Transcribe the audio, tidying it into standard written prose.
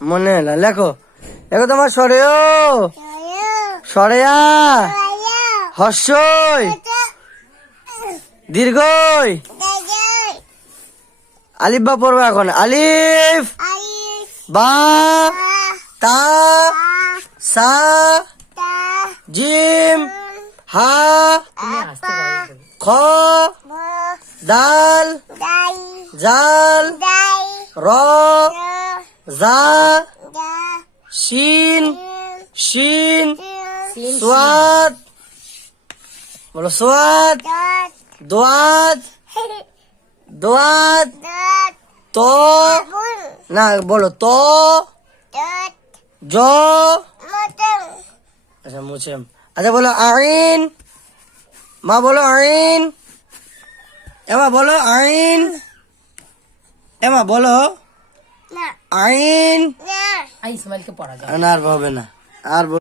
মনে হলো লেখো দেখো তোমার সরেও সরেয়া হর্ষই দীর্ঘই আলিফ বা পড়বো এখন আলিফ বা তা সা জিম হা খ দাল জাল র জা শিন শিন সোয়াদ বলো সোয়াদ দোয়াদ দোয়াদ তো না বলো তো জ আচ্ছা মুছেম আচ্ছা বলো আইন মা বলো আইন এমা বলো আইন এমা বলো আইন ইসমাইলকে পড়া যায় আর হবে না আর